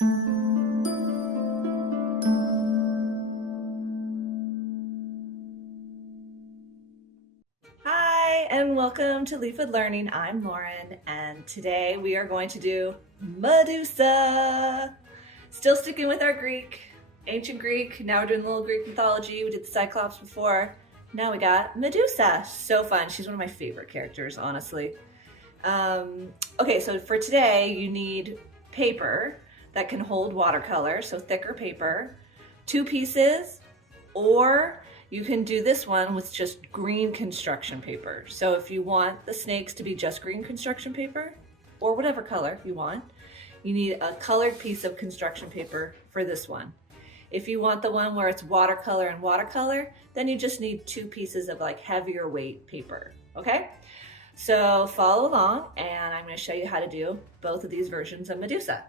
Hi, and welcome to Leafwood Learning. I'm Lauren, and today we are going to do Medusa. Still sticking with our Greek, ancient Greek. Now we're doing a little Greek mythology. We did the Cyclops before. Now we got Medusa. So fun. She's one of my favorite characters, honestly. Okay, so for today, you need paper that can hold watercolor, so thicker paper, 2 pieces, or you can do this one with just green construction paper. So if you want the snakes to be just green construction paper, or whatever color you want, you need a colored piece of construction paper for this one. If you want the one where it's watercolor and watercolor, then you just need 2 pieces of like heavier weight paper, okay? So follow along, and I'm going to show you how to do both of these versions of Medusa.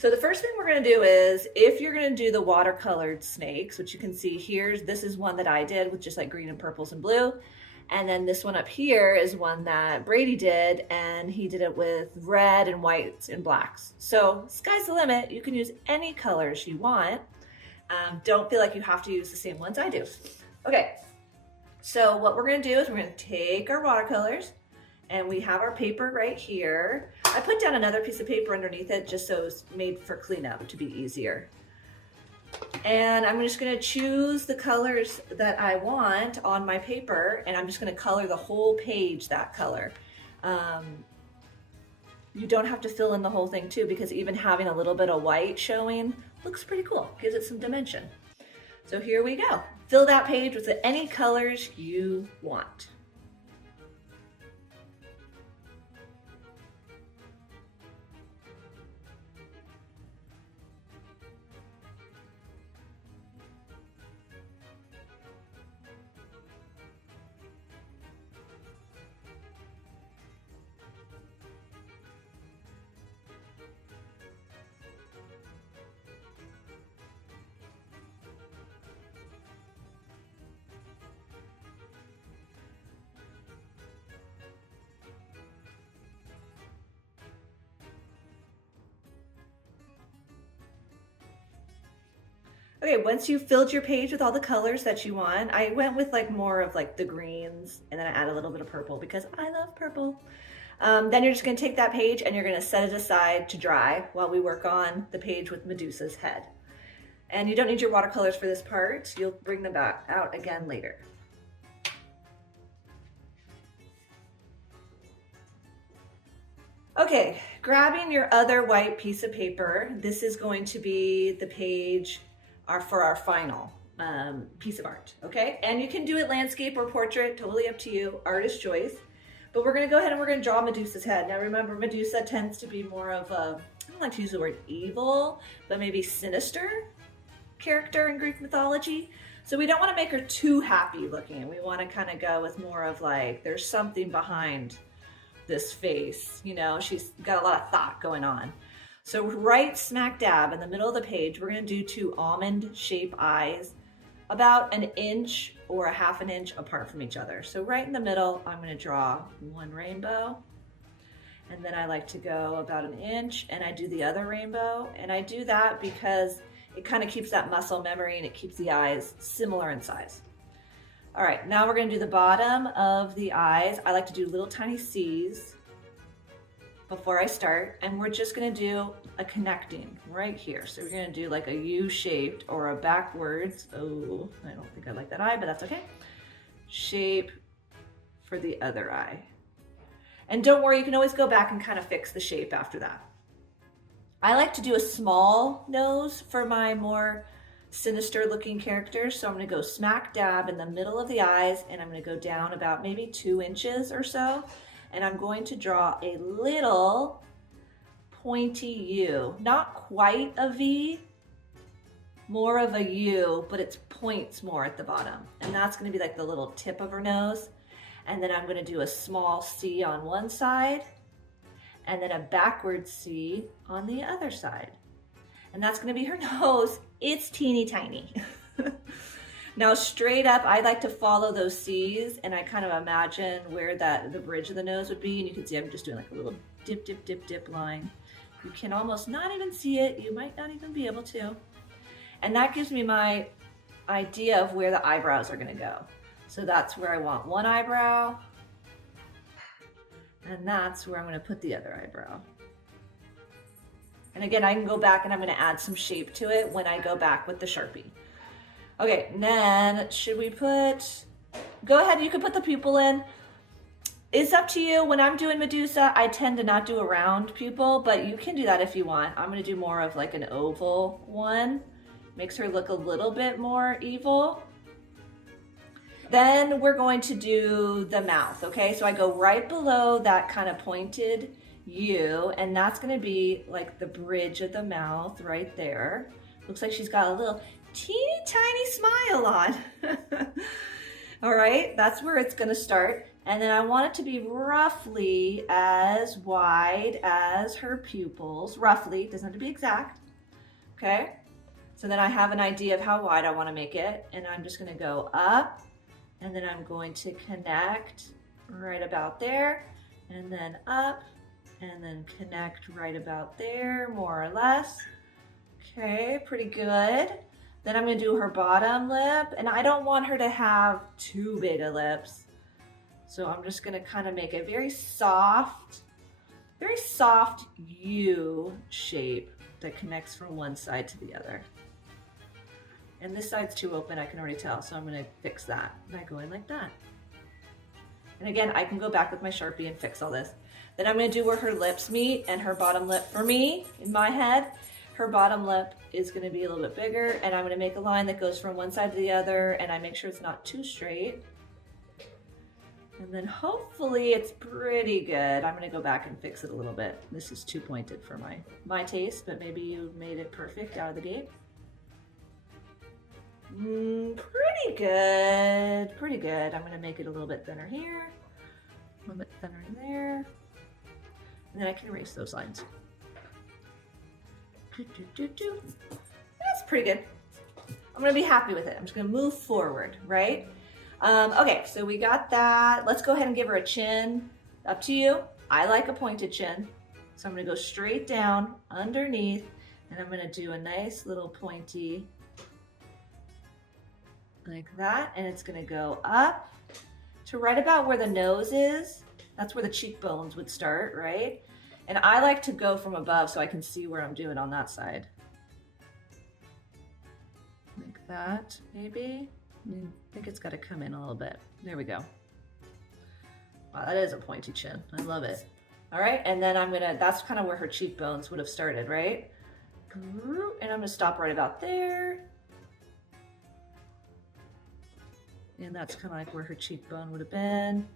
So the first thing we're going to do is, if you're going to do the watercolored snakes, which you can see here, this is one that I did with just like green and purples and blue. And then this one up here is one that Brady did, and he did it with red and whites and blacks. So sky's the limit. You can use any colors you want. Don't feel like you have to use the same ones I do. Okay, so what we're going to do is we're going to take our watercolors, and we have our paper right here. I put down another piece of paper underneath it just so it's made for cleanup to be easier. And I'm just gonna choose the colors that I want on my paper, and I'm just gonna color the whole page that color. You don't have to fill in the whole thing too, because even having a little bit of white showing looks pretty cool, gives it some dimension. So here we go. Fill that page with any colors you want. Okay, once you've filled your page with all the colors that you want, I went with like more of like the greens, and then I add a little bit of purple because I love purple. Then you're just gonna take that page and you're gonna set it aside to dry while we work on the page with Medusa's head. And you don't need your watercolors for this part. You'll bring them back out again later. Okay, grabbing your other white piece of paper, this is going to be the page for our final piece of art, okay? And you can do it landscape or portrait, totally up to you, artist choice. But we're gonna go ahead and we're gonna draw Medusa's head. Now remember, Medusa tends to be more of a, I don't like to use the word evil, but maybe sinister character in Greek mythology. So we don't wanna make her too happy looking. We wanna kind of go with more of like, there's something behind this face, you know, she's got a lot of thought going on. So right smack dab in the middle of the page, we're gonna do 2 almond shape eyes about 1 inch or a ½ an inch apart from each other. So right in the middle, I'm gonna draw 1 rainbow. And then I like to go about 1 inch and I do the other rainbow. And I do that because it kind of keeps that muscle memory and it keeps the eyes similar in size. All right, now we're gonna do the bottom of the eyes. I like to do little tiny C's before I start, and we're just gonna do a connecting right here. So we're gonna do like a U-shaped or a backwards, oh, I don't think I like that eye, but that's okay, shape for the other eye. And don't worry, you can always go back and kind of fix the shape after that. I like to do a small nose for my more sinister looking characters. So I'm gonna go smack dab in the middle of the eyes, and I'm gonna go down about maybe 2 inches or so. And I'm going to draw a little pointy U, not quite a V, more of a U, but it points more at the bottom. And that's gonna be like the little tip of her nose. And then I'm gonna do a small C on one side, and then a backward C on the other side. And that's gonna be her nose. It's teeny tiny. Now straight up, I like to follow those C's, and I kind of imagine where the bridge of the nose would be. And you can see I'm just doing like a little dip, dip, dip, dip line You can almost not even see it. You might not even be able to. And that gives me my idea of where the eyebrows are gonna go. So that's where I want one eyebrow. And that's where I'm gonna put the other eyebrow. And again, I can go back and I'm gonna add some shape to it when I go back with the Sharpie. Okay, and then should we put, go ahead, you can put the pupil in. It's up to you. When I'm doing Medusa, I tend to not do a round pupil, but you can do that if you want. I'm gonna do more of like an oval one. Makes her look a little bit more evil. Then we're going to do the mouth, okay? So I go right below that kind of pointed U, and that's gonna be like the bridge of the mouth right there. Looks like she's got a little teeny tiny smile on. All right, that's where it's gonna start. And then I want it to be roughly as wide as her pupils, roughly, doesn't have to be exact, okay? So then I have an idea of how wide I wanna make it, and I'm just gonna go up, and then I'm going to connect right about there, and then up, and then connect right about there, more or less. Okay, pretty good. Then I'm gonna do her bottom lip, and I don't want her to have too big of lips. So I'm just gonna kind of make a very soft U shape that connects from one side to the other. And this side's too open, I can already tell, so I'm gonna fix that by going like that. And again, I can go back with my Sharpie and fix all this. Then I'm gonna do where her lips meet, and her bottom lip, for me, in my head, her bottom lip is gonna be a little bit bigger, and I'm gonna make a line that goes from one side to the other, and I make sure it's not too straight. And then hopefully it's pretty good. I'm gonna go back and fix it a little bit. This is too pointed for my taste, but maybe you made it perfect out of the gate. Pretty good, pretty good. I'm gonna make it a little bit thinner here, a little bit thinner there, and then I can erase those lines. That's pretty good. I'm gonna be happy with it. I'm just gonna move forward, right? Okay, so we got that. Let's go ahead and give her a chin. Up to you. I like a pointed chin. So I'm gonna go straight down underneath, and I'm gonna do a nice little pointy like that, and it's gonna go up to right about where the nose is. That's where the cheekbones would start, right? And I like to go from above so I can see where I'm doing on that side. Like that, maybe. I think it's got to come in a little bit. There we go. Wow, that is a pointy chin. I love it. All right, and then I'm gonna, that's kind of where her cheekbones would have started, right? And I'm gonna stop right about there. And that's kind of like where her cheekbone would have been.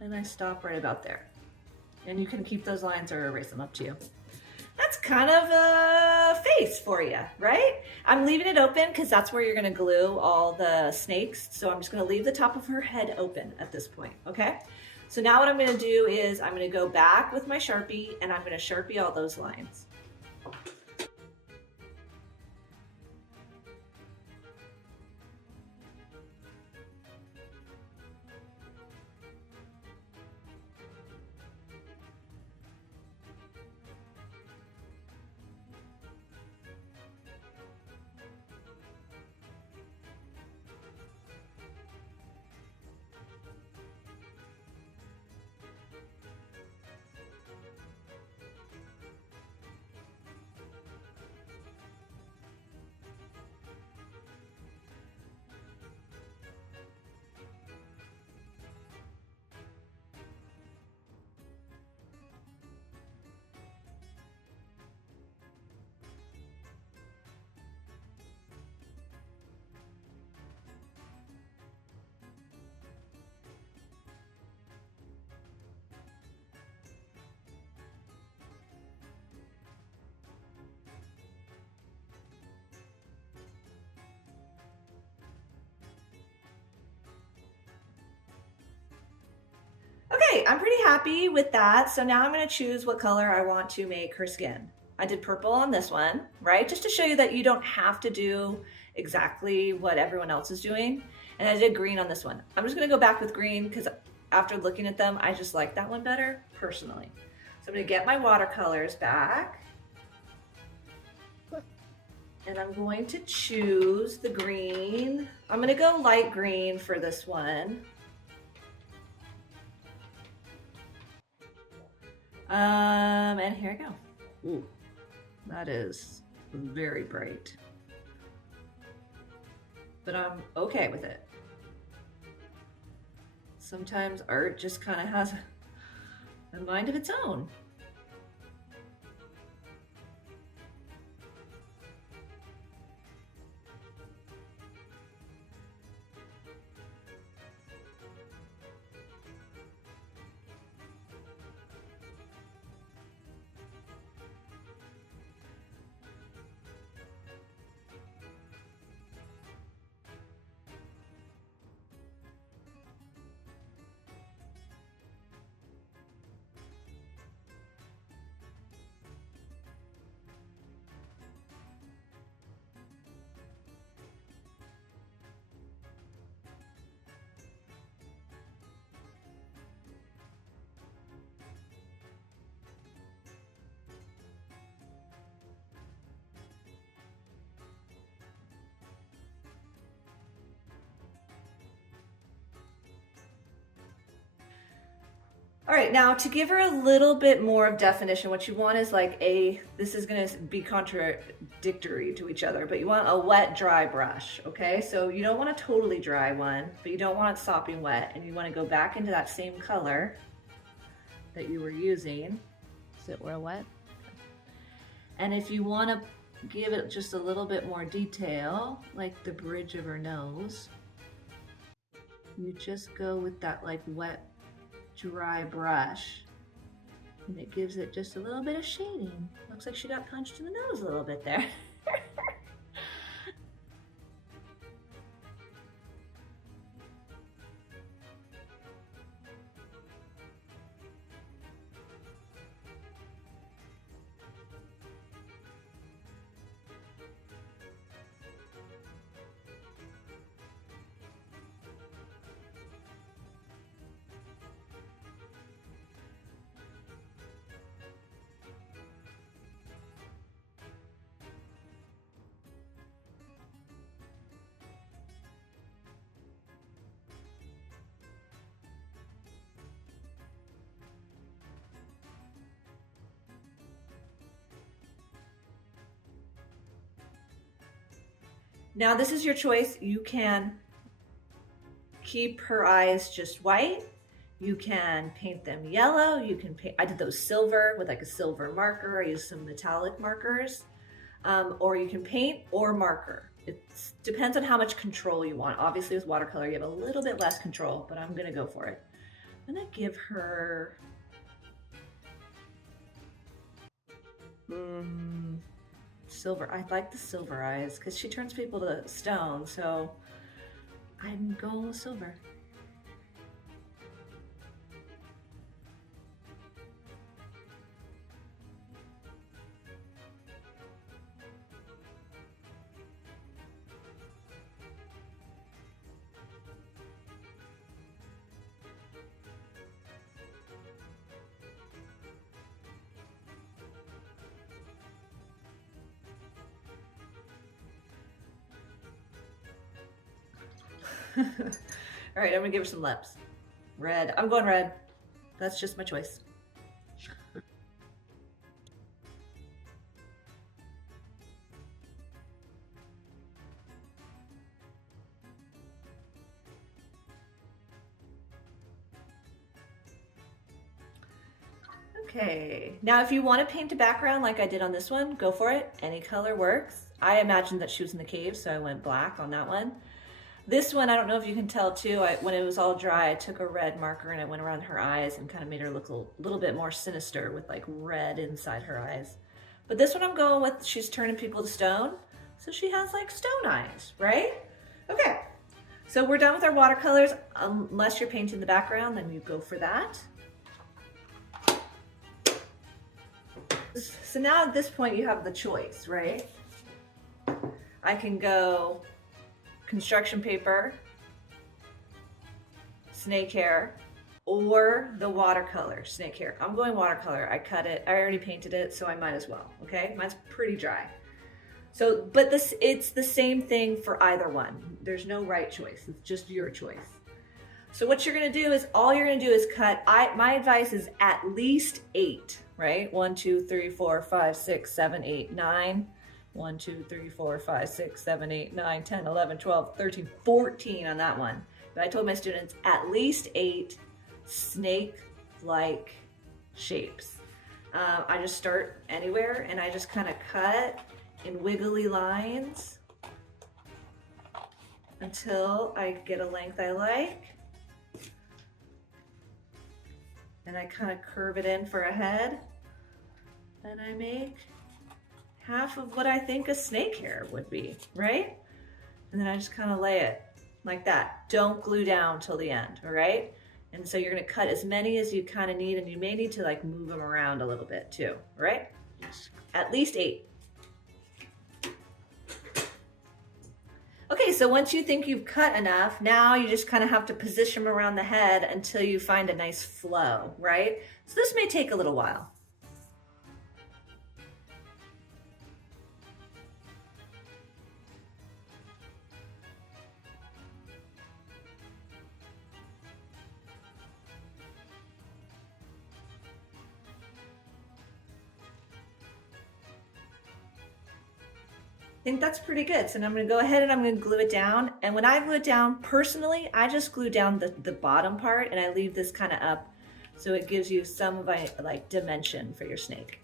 And I stop right about there. And you can keep those lines or erase them, up to you. That's kind of a face for you, right? I'm leaving it open because that's where you're gonna glue all the snakes. So I'm just gonna leave the top of her head open at this point, okay? So now what I'm gonna do is I'm gonna go back with my Sharpie, and I'm gonna Sharpie all those lines. Okay, I'm pretty happy with that. So now I'm gonna choose what color I want to make her skin. I did purple on this one, right? Just to show you that you don't have to do exactly what everyone else is doing. And I did green on this one. I'm just gonna go back with green because after looking at them, I just like that one better, personally. So So I'm gonna get my watercolors back. And I'm going to choose the green. I'm gonna go light green for this one. And here I go. Ooh, that is very bright. But I'm okay with it. Sometimes art just kind of has a mind of its own. All right, now to give her a little bit more of definition, what you want is like this is gonna be contradictory to each other, but you want a wet, dry brush, okay? So you don't want a totally dry one, but you don't want it sopping wet, and you wanna go back into that same color that you were using. Is it real wet? And if you wanna give it just a little bit more detail, like the bridge of her nose, you just go with that like wet, dry brush, and it gives it just a little bit of shading. Looks like she got punched in the nose a little bit there. Now this is your choice. You can keep her eyes just white. You can paint them yellow. You can paint, I did those silver with like a silver marker. I used some metallic markers. Or you can paint or marker. It depends on how much control you want. Obviously with watercolor, you have a little bit less control, but I'm gonna go for it. I'm gonna give her, silver. I like the silver eyes because she turns people to stone, so I'm going with silver. All right, I'm gonna give her some lips. Red. I'm going red. That's just my choice. Okay, now if you want to paint a background like I did on this one, go for it. Any color works. I imagined that she was in the cave, so I went black on that one. This one, I don't know if you can tell too, when it was all dry, I took a red marker and I went around her eyes and kind of made her look a little bit more sinister with like red inside her eyes. But this one I'm going with, she's turning people to stone. So she has like stone eyes, right? Okay, so we're done with our watercolors. Unless you're painting the background, then you go for that. So now at this point you have the choice, right? I can go construction paper, snake hair, or the watercolor snake hair. I'm going watercolor. I cut it. I already painted it, so I might as well. Okay, mine's pretty dry. So, but it's the same thing for either one. There's no right choice. It's just your choice. So what you're gonna do is, all you're gonna do is cut, my advice is at least 8, right? 1, 2, 3, 4, 5, 6, 7, 8, 9. 1, 2, 3, 4, 5, 6, 7, 8, 9, 10, 11, 12, 13, 14 on that one. But I told my students at least 8 snake-like shapes. I just start anywhere and I just kind of cut in wiggly lines until I get a length I like. And I kind of curve it in for a head. And I make half of what I think a snake hair would be, right? And then I just kind of lay it like that. Don't glue down till the end, all right? And so you're gonna cut as many as you kind of need, and you may need to like move them around a little bit too, all right? At least 8. Okay, so once you think you've cut enough, now you just kind of have to position them around the head until you find a nice flow, right? So this may take a little while. I think that's pretty good. So now I'm gonna go ahead and I'm gonna glue it down. And when I glue it down, personally, I just glue down the bottom part and I leave this kind of up so it gives you some of a like dimension for your snake.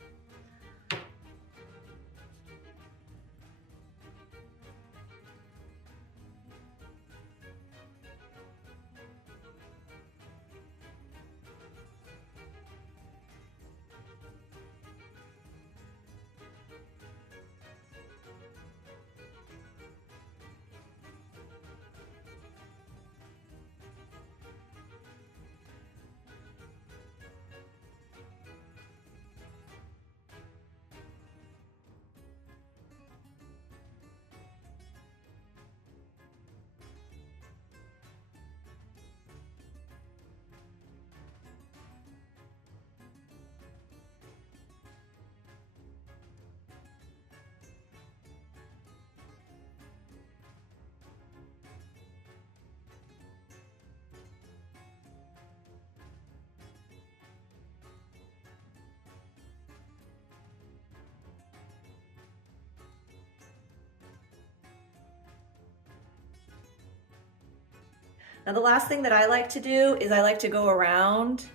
Now the last thing that I like to do is I like to go around.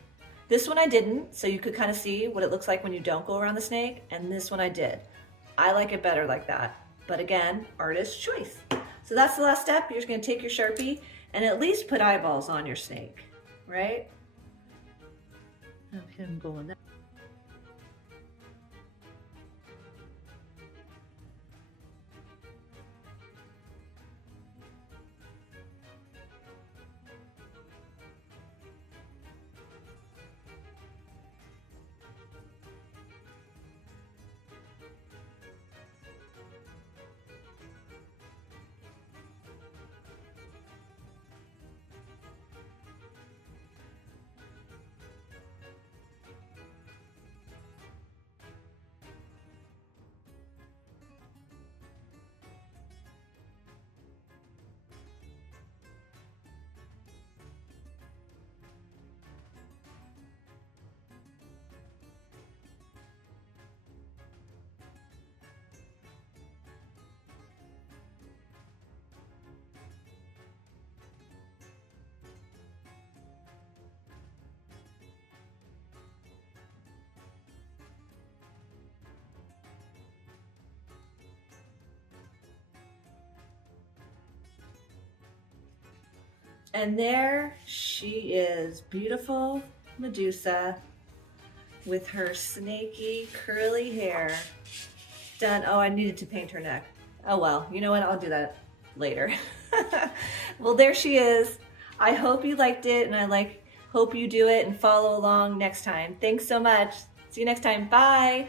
This one I didn't, so you could kind of see what it looks like when you don't go around the snake, and this one I did. I like it better like that, but again, artist choice. So that's the last step. You're just gonna take your Sharpie and at least put eyeballs on your snake, right? Have him going there. And there she is, beautiful Medusa with her snaky curly hair done. Oh, I needed to paint her neck. Oh well, you know what? I'll do that later. Well, there she is. I hope you liked it, and I hope you do it and follow along next time. Thanks so much. See you next time. Bye.